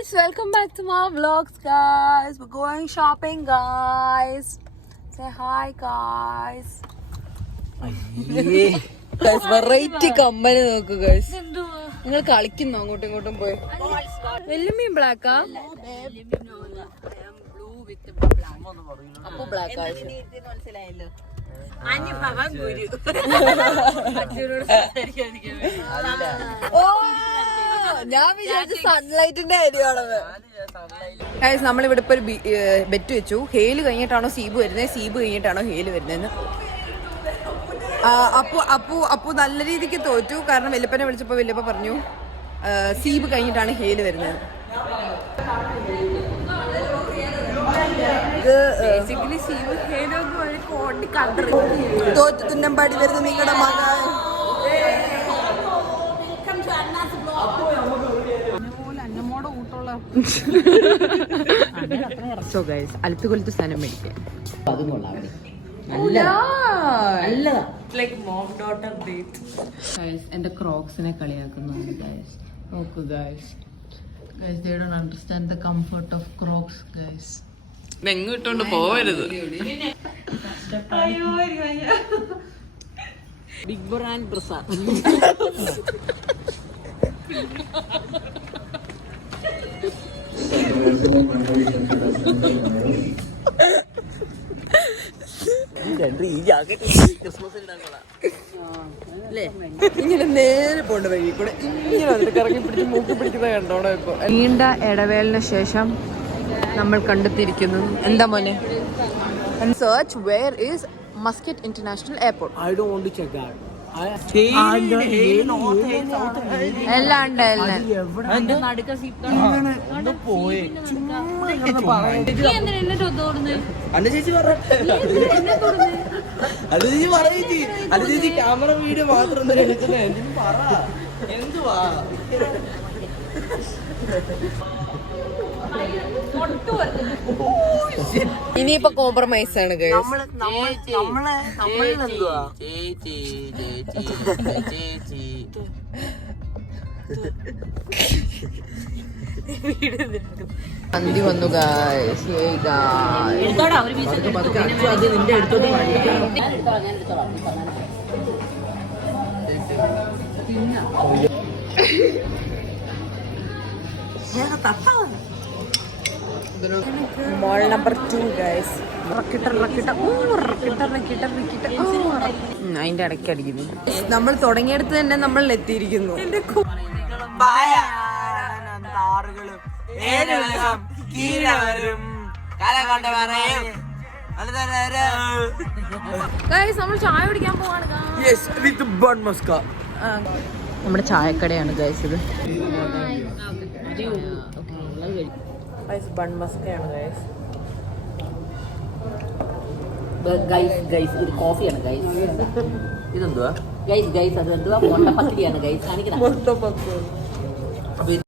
guys, welcome back to my vlogs, guys. We're going shopping, guys. Say hi, guys. Guys, variety കമ്മല് നോക്കൂ guys. നിങ്ങൾ കളിക്കുന്നു അങ്ങോട്ടും ഇങ്ങോട്ടും പോയി. വെല്ലുമീൻ ബ്ലാക്കാ? അപ്പൊ ബ്ലാക്ക് മനസ്സിലായല്ലോ. ഞാൻ വിചാരിച്ച സൺലൈറ്റിന്റെ കാര്യമാണത്. നമ്മളിവിടെ ഇപ്പൊ ഒരു ബെറ്റ് വെച്ചു. ഹേല് കഴിഞ്ഞിട്ടാണോ സീബ് വരുന്നത്, സീബ് കഴിഞ്ഞിട്ടാണോ ഹേല് വരുന്നതെന്ന്. അപ്പു നല്ല രീതിക്ക് തോറ്റു. കാരണം വല്യപ്പനെ വിളിച്ചപ്പോ വല്യപ്പ പറഞ്ഞു സീബ് കഴിഞ്ഞിട്ടാണ് ഹേല് വരുന്നത്. തോറ്റു തുന്നമ്പാടി വരുന്ന നിങ്ങളുടെ മകൻ. സോ ഗൈസ്, അൽപ്പിക്കൊലത്ത് സ്ഥലം മേടിക്കാം. എന്റെ ക്രോക്സിനെ കളിയാക്കുന്നു ഗൈസ്. നോക്കൂ guys, they don't understand the comfort of Crocs, guys. എങ്ങോട്ടോണ്ട് പോവരുത്. Big brand Prasad. ഇങ്ങനെ നേരെ പോണ്ട വഴി കൂടെ ഇങ്ങനെ കറങ്ങി പിടിച്ച് മൂക്കി പിടിക്കുന്നത് കണ്ടോണോ ഇപ്പൊ. നീണ്ട ഇടവേളന് ശേഷം നമ്മൾ കണ്ടെത്തിയിരിക്കുന്നു. എന്താ മോനെ? Search where is Muscat International Airport. I don't want to check that. എല്ലാം ഉണ്ട്. ക്യാമറ വീഡിയോ മാത്രം എന്തുവാ ഇനിയിപ്പോ കോംപ്രമൈസ് ആണ് മന്തി വന്നു ഗായ്സ്. നിന്റെ അടുത്തോട്ട് മോൾ നമ്പർ 2 ഗൈസ്. അതിന്റെ ഇടയ്ക്ക് അടിക്കുന്നു. നമ്മൾ തുടങ്ങിയെടുത്ത് തന്നെ നമ്മൾ എത്തിയിരിക്കുന്നു. നമ്മൾ ചായ കുടിക്കാൻ പോവാണ്. നമ്മുടെ ചായക്കടയാണ് ഗൈസ് ഇത്. ബൺ മസ്കയാണ് ഗൈസ്. ഗൈസ് ഇത് കോഫിയാണ് ഗൈസ്. ഇതെന്തുവാ ഗൈസ്? അതെന്തുവാ? മുട്ടപ്പത്തിരിയാണ് ഗൈസ്. കാണിക്കണം.